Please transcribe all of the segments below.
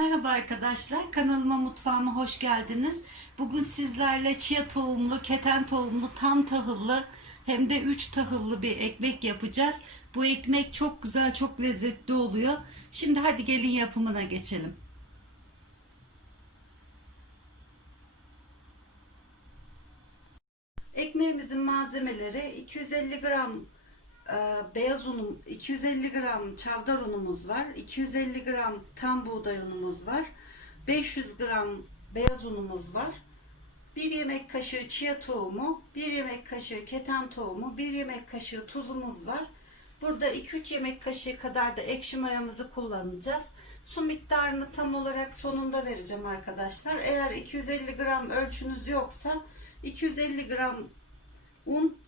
Merhaba arkadaşlar, kanalıma mutfağıma hoş geldiniz. Bugün sizlerle chia tohumlu, keten tohumlu, tam tahıllı hem de 3 tahıllı bir ekmek yapacağız. Bu ekmek çok güzel, çok lezzetli oluyor. Şimdi hadi gelin yapımına geçelim. Ekmeğimizin malzemeleri 250 gram beyaz unum, 250 gram çavdar unumuz var, 250 gram tam buğday unumuz var, 500 gram beyaz unumuz var, 1 yemek kaşığı chia tohumu, 1 yemek kaşığı keten tohumu, 1 yemek kaşığı tuzumuz var. Burada 2-3 yemek kaşığı kadar da ekşi mayamızı kullanacağız. Su miktarını tam olarak sonunda vereceğim arkadaşlar. Eğer 250 gram ölçünüz yoksa 250 gram un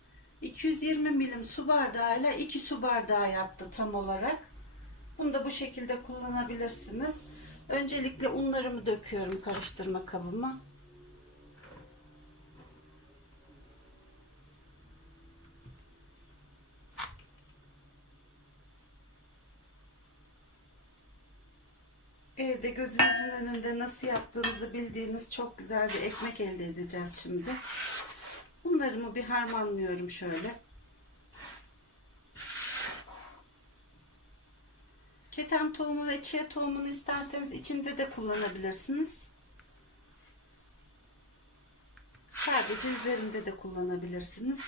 220 milim su bardağıyla 2 su bardağı yaptı tam olarak. Bunu da bu şekilde kullanabilirsiniz. Öncelikle unlarımı döküyorum karıştırma kabıma. Evde gözünüzün önünde nasıl yaptığınızı bildiğiniz çok güzel bir ekmek elde edeceğiz şimdi. Bunlarımı bir harmanlıyorum şöyle. Keten tohumu ve chia tohumunu isterseniz içinde de kullanabilirsiniz. Sadece üzerinde de kullanabilirsiniz.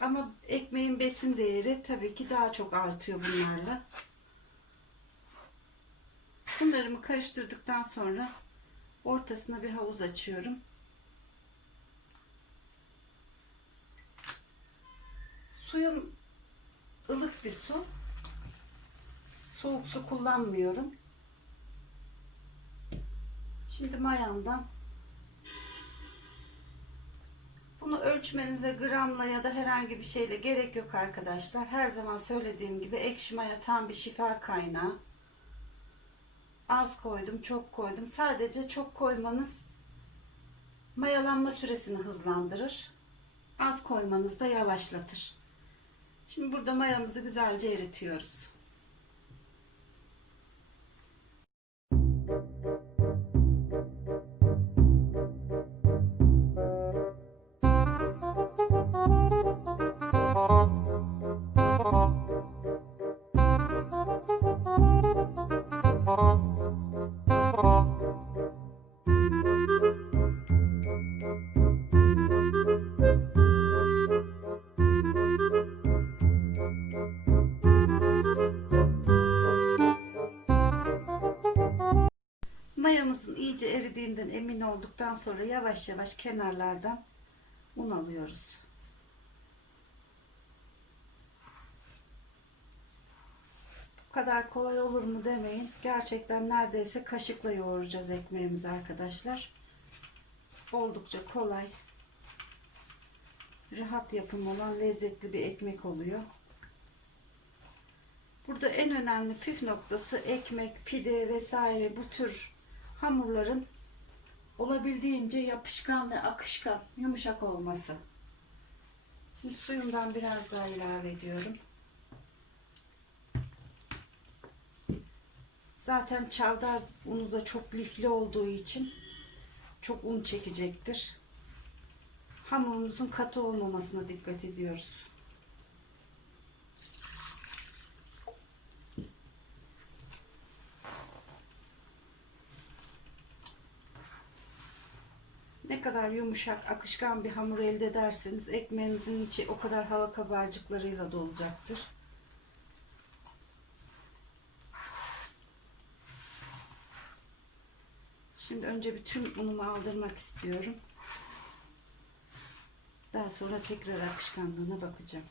Ama ekmeğin besin değeri tabii ki daha çok artıyor bunlarla. Bunlarımı karıştırdıktan sonra ortasına bir havuz açıyorum. Suyum ılık bir su. Soğuk su kullanmıyorum. Şimdi mayamdan bunu ölçmenize gramla ya da herhangi bir şeyle gerek yok arkadaşlar. Her zaman söylediğim gibi ekşi maya tam bir şifa kaynağı. Az koydum, çok koydum. Sadece çok koymanız mayalanma süresini hızlandırır. Az koymanız da yavaşlatır. Şimdi burada mayamızı güzelce eritiyoruz. Eridiğinden emin olduktan sonra yavaş yavaş kenarlardan un alıyoruz. Bu kadar kolay olur mu demeyin. Gerçekten neredeyse kaşıkla yoğuracağız ekmeğimizi arkadaşlar. Oldukça kolay. Rahat yapım olan lezzetli bir ekmek oluyor. Burada en önemli püf noktası ekmek, pide vesaire bu tür hamurların olabildiğince yapışkan ve akışkan, yumuşak olması. Şimdi suyumdan biraz daha ilave ediyorum. Zaten çavdar unu da çok lifli olduğu için çok un çekecektir. Hamurumuzun katı olmamasına dikkat ediyoruz. Ne kadar yumuşak, akışkan bir hamur elde ederseniz ekmeğinizin içi o kadar hava kabarcıklarıyla dolacaktır. Şimdi önce bir tüm unumu aldırmak istiyorum. Daha sonra tekrar akışkanlığına bakacağım.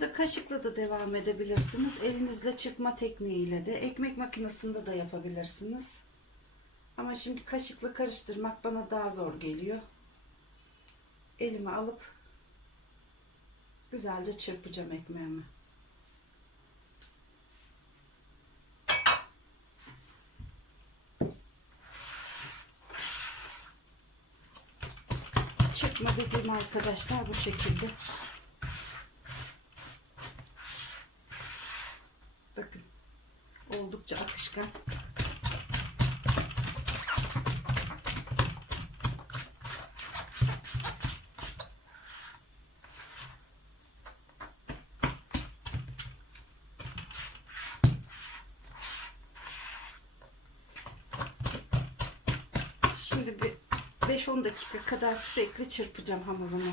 Burada kaşıkla da devam edebilirsiniz. Elinizle çırpma tekniğiyle de ekmek makinesinde de yapabilirsiniz. Ama şimdi kaşıkla karıştırmak bana daha zor geliyor. Elime alıp güzelce çırpacağım ekmeğimi. Çırp çırpma dediğim arkadaşlar bu şekilde. Bakın akışkan. Şimdi bir 5-10 dakika kadar sürekli çırpacağım hamurumu.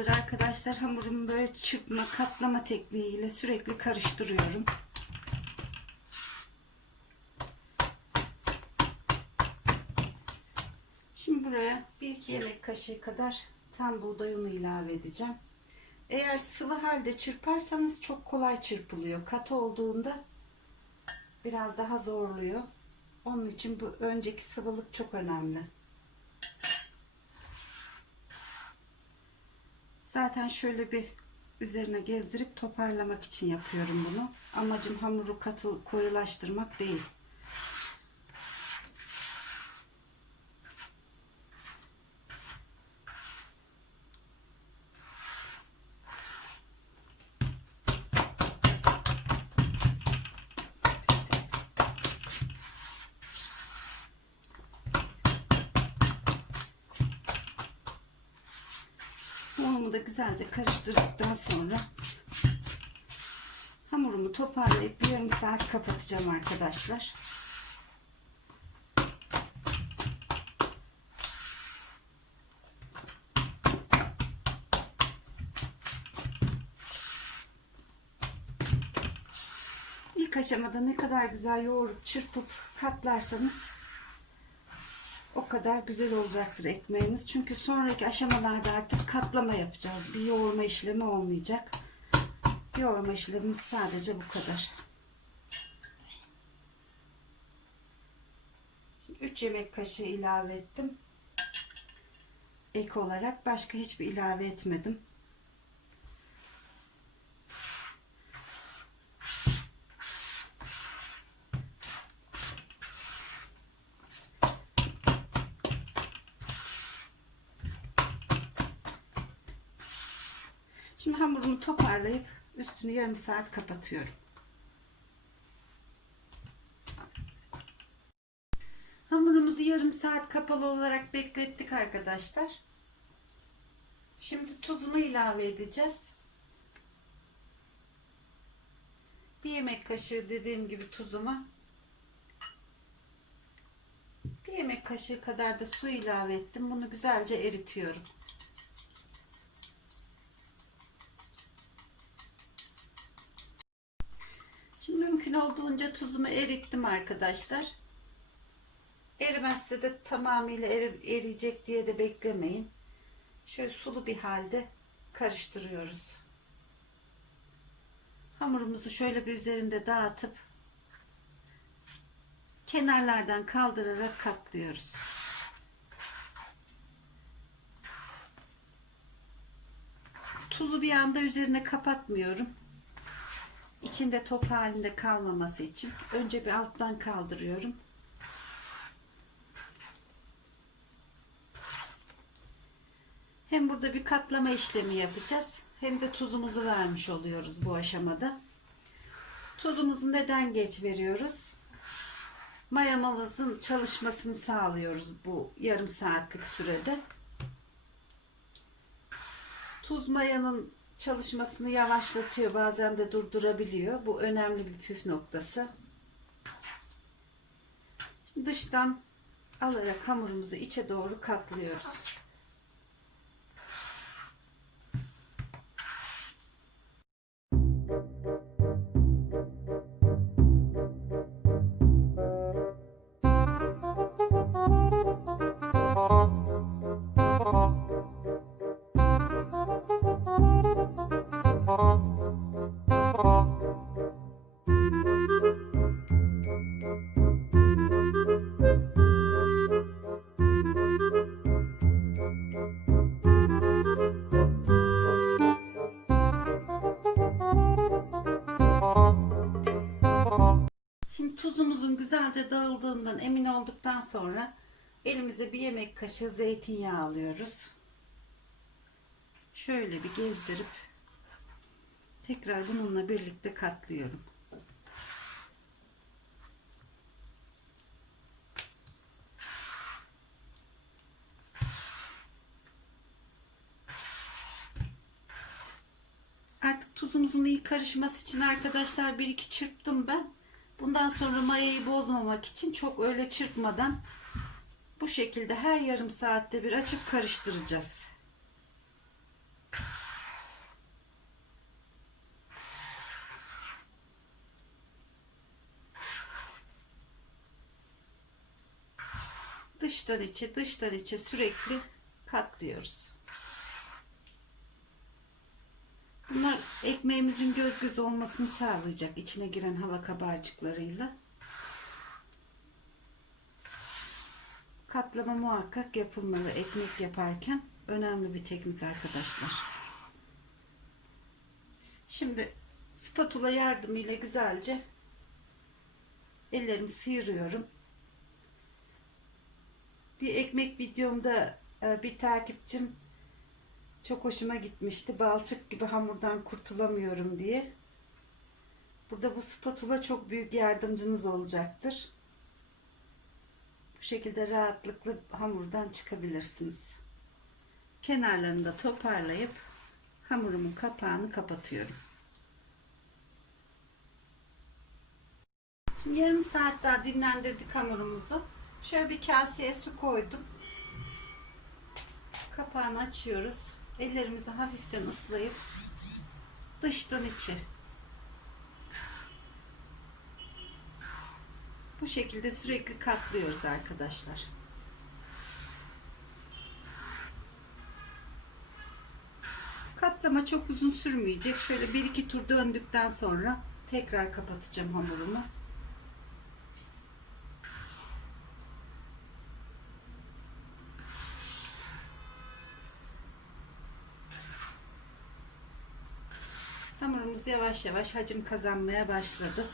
10 dakikadır arkadaşlar hamurumu böyle çırpma katlama tekniğiyle sürekli karıştırıyorum. Şimdi buraya 1-2 yemek kaşığı kadar tam buğday unu ilave edeceğim. Eğer sıvı halde çırparsanız çok kolay çırpılıyor. Katı olduğunda biraz daha zorluyor. Onun için bu önceki sıvılık çok önemli. Zaten şöyle bir üzerine gezdirip toparlamak için yapıyorum bunu. Amacım hamuru katı koyulaştırmak değil. Unumu da güzelce karıştırdıktan sonra hamurumu toparlayıp bir yarım saat kapatacağım arkadaşlar. İlk aşamada ne kadar güzel yoğurup çırpıp katlarsanız o kadar güzel olacaktır ekmeğiniz. Çünkü sonraki aşamalarda artık katlama yapacağız. Bir yoğurma işlemi olmayacak. Yoğurma işlemimiz sadece bu kadar. 3 yemek kaşığı ilave ettim. Ek olarak başka hiçbir ilave etmedim. Şimdi hamurumu toparlayıp üstünü yarım saat kapatıyorum. Hamurumuzu yarım saat kapalı olarak beklettik arkadaşlar. Şimdi tuzunu ilave edeceğiz. Bir yemek kaşığı dediğim gibi tuzumu. Bir yemek kaşığı kadar da su ilave ettim. Bunu güzelce eritiyorum. Şimdi mümkün olduğunca tuzumu erittim arkadaşlar. Erimezse de tamamıyla eri- eriyecek diye de beklemeyin. Şöyle sulu bir halde karıştırıyoruz. Hamurumuzu şöyle bir üzerinde dağıtıp kenarlardan kaldırarak katlıyoruz. Tuzu bir anda üzerine kapatmıyorum. İçinde top halinde kalmaması için önce bir alttan kaldırıyorum. Hem burada bir katlama işlemi yapacağız. Hem de tuzumuzu vermiş oluyoruz bu aşamada. Tuzumuzu neden geç veriyoruz? mayamızın çalışmasını sağlıyoruz bu yarım saatlik sürede. Tuz mayanın çalışmasını yavaşlatıyor bazen de durdurabiliyor. Bu önemli bir püf noktası. Dıştan alarak hamurumuzu içe doğru katlıyoruz. Güzelce dağıldığından emin olduktan sonra elimize bir yemek kaşığı zeytinyağı alıyoruz. Şöyle bir gezdirip tekrar bununla birlikte katlıyorum. Artık tuzumuzun iyi karışması için arkadaşlar bir iki çırptım ben. Bundan sonra mayayı bozmamak için çok öyle çırpmadan bu şekilde her yarım saatte bir açıp karıştıracağız. Dıştan içe, dıştan içe sürekli katlıyoruz. Bunlar ekmeğimizin göz göz olmasını sağlayacak içine giren hava kabarcıklarıyla. Katlama muhakkak yapılmalı ekmek yaparken. Önemli bir teknik arkadaşlar. Şimdi spatula yardımıyla güzelce ellerimi sıyırıyorum. Bir ekmek videomda e, bir takipçim çok hoşuma gitmişti. Balçık gibi hamurdan kurtulamıyorum diye. Burada bu spatula çok büyük yardımcınız olacaktır. Bu şekilde rahatlıkla hamurdan çıkabilirsiniz. Kenarlarını da toparlayıp hamurumun kapağını kapatıyorum. Şimdi yarım saat daha dinlendirdik hamurumuzu. Şöyle bir kaseye su koydum. Kapağını açıyoruz. Ellerimizi hafiften ıslayıp dıştan içe bu şekilde sürekli katlıyoruz arkadaşlar. Katlama çok uzun sürmeyecek. Şöyle bir iki tur döndükten sonra tekrar kapatacağım hamurumu. Hamurumuz yavaş yavaş hacim kazanmaya başladı.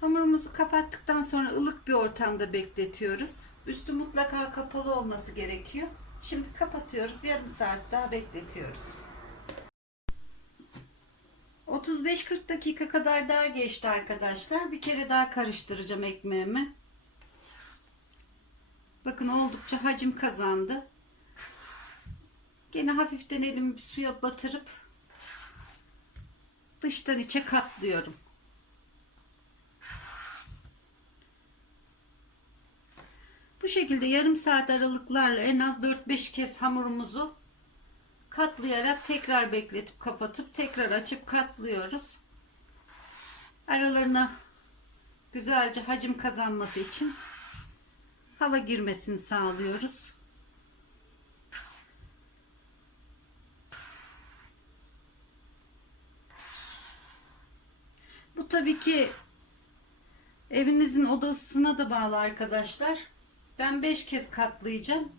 Hamurumuzu kapattıktan sonra ılık bir ortamda bekletiyoruz. Üstü mutlaka kapalı olması gerekiyor. Şimdi kapatıyoruz. Yarım saat daha bekletiyoruz. 35-40 dakika kadar daha geçti arkadaşlar. Bir kere daha karıştıracağım ekmeğimi. Bakın oldukça hacim kazandı. Gene hafiften elimi suya batırıp dıştan içe katlıyorum. Bu şekilde yarım saat aralıklarla en az 4-5 kez hamurumuzu katlayarak tekrar bekletip kapatıp tekrar açıp katlıyoruz. Aralarına güzelce hacim kazanması için hava girmesini sağlıyoruz. Tabii ki evinizin odasına da bağlı arkadaşlar. Ben 5 kez katlayacağım.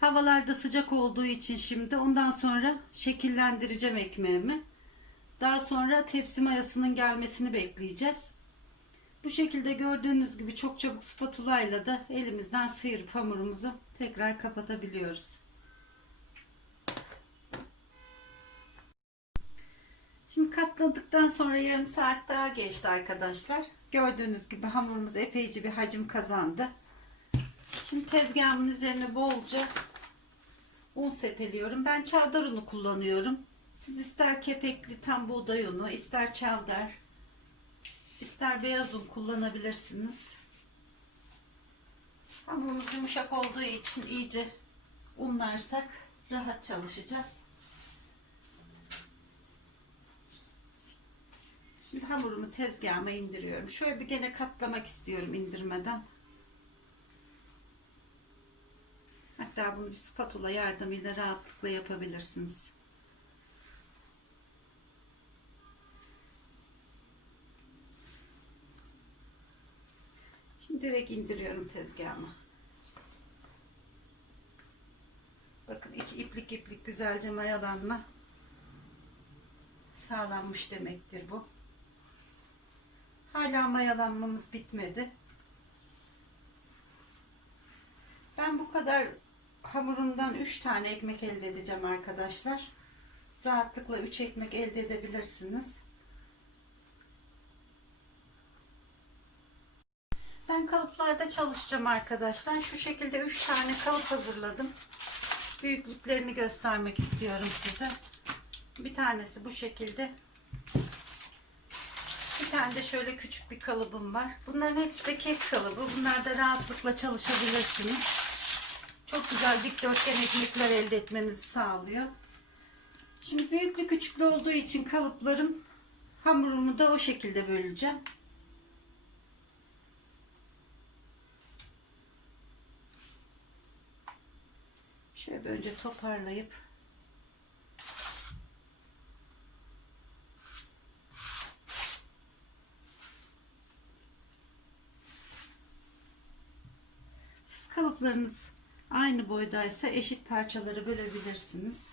Havalarda sıcak olduğu için şimdi ondan sonra şekillendireceğim ekmeğimi. Daha sonra tepsi mayasının gelmesini bekleyeceğiz. Bu şekilde gördüğünüz gibi çok çabuk spatula ile de elimizden sıyırıp hamurumuzu tekrar kapatabiliyoruz. Şimdi katladıktan sonra yarım saat daha geçti arkadaşlar. Gördüğünüz gibi hamurumuz epeyce bir hacim kazandı. Şimdi tezgahımın üzerine bolca un sepeliyorum. Ben çavdar unu kullanıyorum. Siz ister kepekli tam buğday unu, ister çavdar, ister beyaz un kullanabilirsiniz. Hamurumuz yumuşak olduğu için iyice unlarsak rahat çalışacağız. Şimdi hamurumu tezgahıma indiriyorum. Şöyle bir gene katlamak istiyorum indirmeden. Hatta bunu bir spatula yardımıyla rahatlıkla yapabilirsiniz. Şimdi direkt indiriyorum tezgahıma. Bakın içi iplik iplik güzelce mayalanma sağlanmış demektir bu. Hala mayalanmamız bitmedi. Ben bu kadar hamurumdan 3 tane ekmek elde edeceğim arkadaşlar. Rahatlıkla 3 ekmek elde edebilirsiniz. Ben kalıplarda çalışacağım arkadaşlar. Şu şekilde 3 tane kalıp hazırladım. Büyüklüklerini göstermek istiyorum size. Bir tanesi bu şekilde. Bir tane de şöyle küçük bir kalıbım var. Bunların hepsi de kek kalıbı. Bunlarda rahatlıkla çalışabilirsiniz. Çok güzel dikdörtgen ekmekler elde etmenizi sağlıyor. Şimdi büyüklü küçüklü olduğu için kalıplarım hamurumu da o şekilde böleceğim. Şöyle önce toparlayıp Siz kalıplarınız aynı boydaysa eşit parçaları bölebilirsiniz.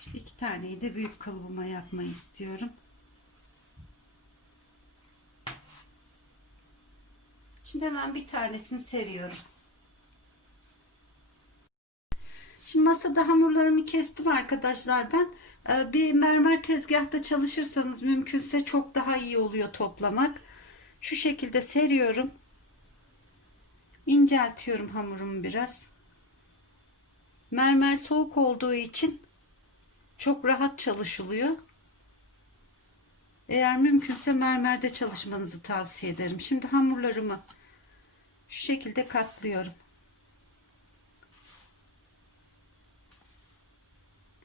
Şu iki taneyi de büyük kalıbıma yapmayı istiyorum. Şimdi hemen bir tanesini seriyorum. Şimdi masada hamurlarımı kestim arkadaşlar ben. Ee, Bir mermer tezgahta çalışırsanız mümkünse çok daha iyi oluyor toplamak. Şu şekilde seriyorum. İnceltiyorum hamurumu biraz. Mermer soğuk olduğu için çok rahat çalışılıyor. Eğer mümkünse mermerde çalışmanızı tavsiye ederim. Şimdi hamurlarımı şu şekilde katlıyorum.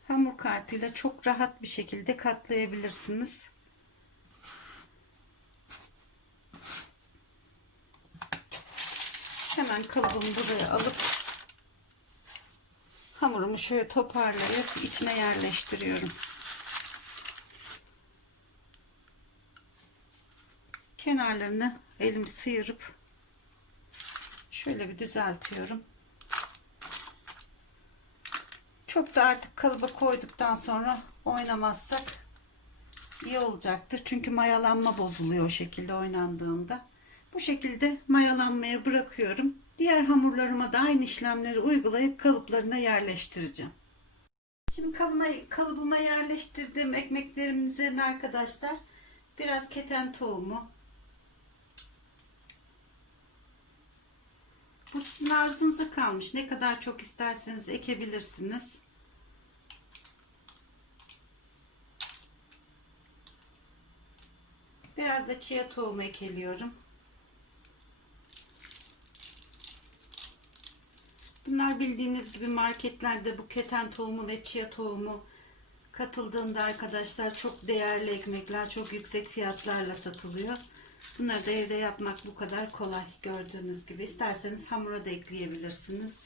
Hamur kartıyla çok rahat bir şekilde katlayabilirsiniz. Hemen kalıbımı buraya alıp hamurumu şöyle toparlayıp içine yerleştiriyorum. Kenarlarını elim sıyırıp şöyle bir düzeltiyorum. Çok da artık kalıba koyduktan sonra oynamazsak iyi olacaktır. Çünkü mayalanma bozuluyor o şekilde oynandığında. Bu şekilde mayalanmaya bırakıyorum. Diğer hamurlarıma da aynı işlemleri uygulayıp kalıplarına yerleştireceğim. Şimdi kalıbıma, kalıbıma yerleştirdiğim ekmeklerimin üzerine arkadaşlar biraz keten tohumu, Bu sizin arzunuza kalmış. Ne kadar çok isterseniz ekebilirsiniz. Biraz da chia tohumu ekeliyorum. Bunlar bildiğiniz gibi marketlerde bu keten tohumu ve chia tohumu katıldığında arkadaşlar çok değerli ekmekler çok yüksek fiyatlarla satılıyor. Bunları da evde yapmak bu kadar kolay gördüğünüz gibi. İsterseniz hamura da ekleyebilirsiniz.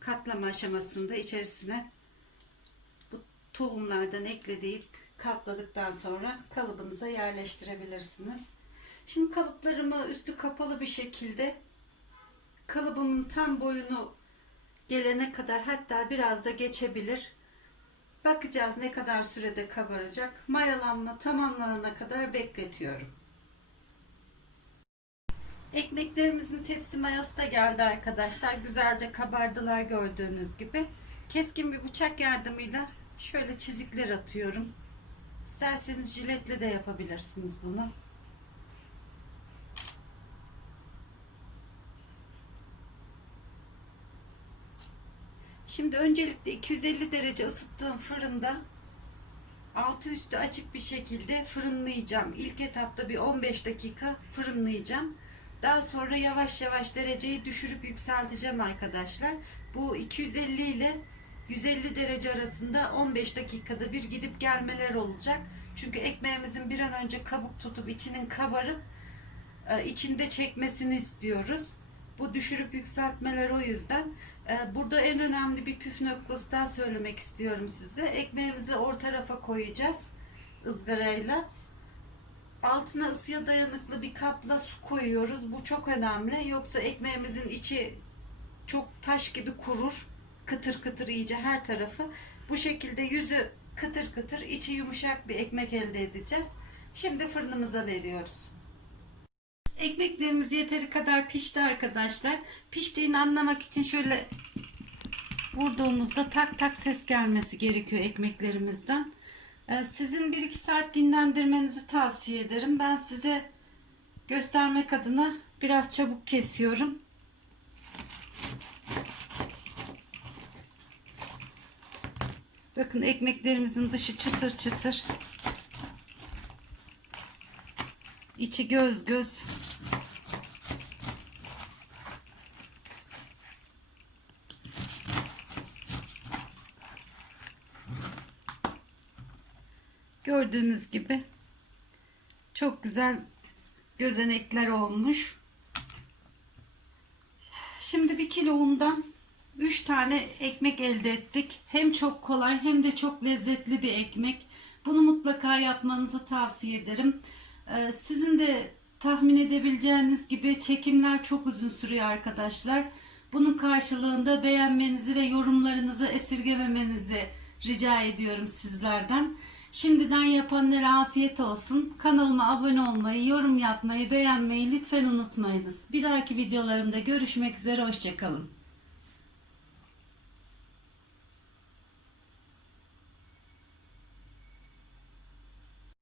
Katlama aşamasında içerisine bu tohumlardan ekleyip katladıktan sonra kalıbınıza yerleştirebilirsiniz. Şimdi kalıplarımı üstü kapalı bir şekilde kalıbımın tam boyunu gelene kadar hatta biraz da geçebilir. Bakacağız ne kadar sürede kabaracak. Mayalanma tamamlanana kadar bekletiyorum. Ekmeklerimizin tepsi mayası da geldi arkadaşlar. Güzelce kabardılar gördüğünüz gibi. Keskin bir bıçak yardımıyla şöyle çizikler atıyorum. İsterseniz jiletle de yapabilirsiniz bunu. Şimdi öncelikle 250 derece ısıttığım fırında altı üstü açık bir şekilde fırınlayacağım. İlk etapta bir 15 dakika fırınlayacağım. Daha sonra yavaş yavaş dereceyi düşürüp yükselteceğim arkadaşlar. Bu 250 ile 150 derece arasında 15 dakikada bir gidip gelmeler olacak. Çünkü ekmeğimizin bir an önce kabuk tutup içinin kabarıp e, içinde çekmesini istiyoruz. Bu düşürüp yükseltmeler o yüzden. E, Burada en önemli bir püf noktası daha söylemek istiyorum size. Ekmeğimizi orta rafa koyacağız ızgarayla. Altına ısıya dayanıklı bir kapla su koyuyoruz. Bu çok önemli. Yoksa ekmeğimizin içi çok taş gibi kurur. Kıtır kıtır iyice her tarafı. Bu şekilde yüzü kıtır kıtır, içi yumuşak bir ekmek elde edeceğiz. Şimdi fırınımıza veriyoruz. Ekmeklerimiz yeteri kadar pişti arkadaşlar. Piştiğini anlamak için şöyle vurduğumuzda tak tak ses gelmesi gerekiyor ekmeklerimizden. Ee, Sizin 1-2 saat dinlendirmenizi tavsiye ederim. Ben size göstermek adına biraz çabuk kesiyorum. Bakın ekmeklerimizin dışı çıtır çıtır. İçi göz göz. Gördüğünüz gibi çok güzel gözenekler olmuş. Şimdi bir kilo undan 3 tane ekmek elde ettik. Hem çok kolay hem de çok lezzetli bir ekmek. Bunu mutlaka yapmanızı tavsiye ederim. Ee, Sizin de tahmin edebileceğiniz gibi çekimler çok uzun sürüyor arkadaşlar. Bunun karşılığında beğenmenizi ve yorumlarınızı esirgememenizi rica ediyorum sizlerden. Şimdiden yapanlara afiyet olsun. Kanalıma abone olmayı, yorum yapmayı, beğenmeyi lütfen unutmayınız. Bir dahaki videolarımda görüşmek üzere. Hoşçakalın.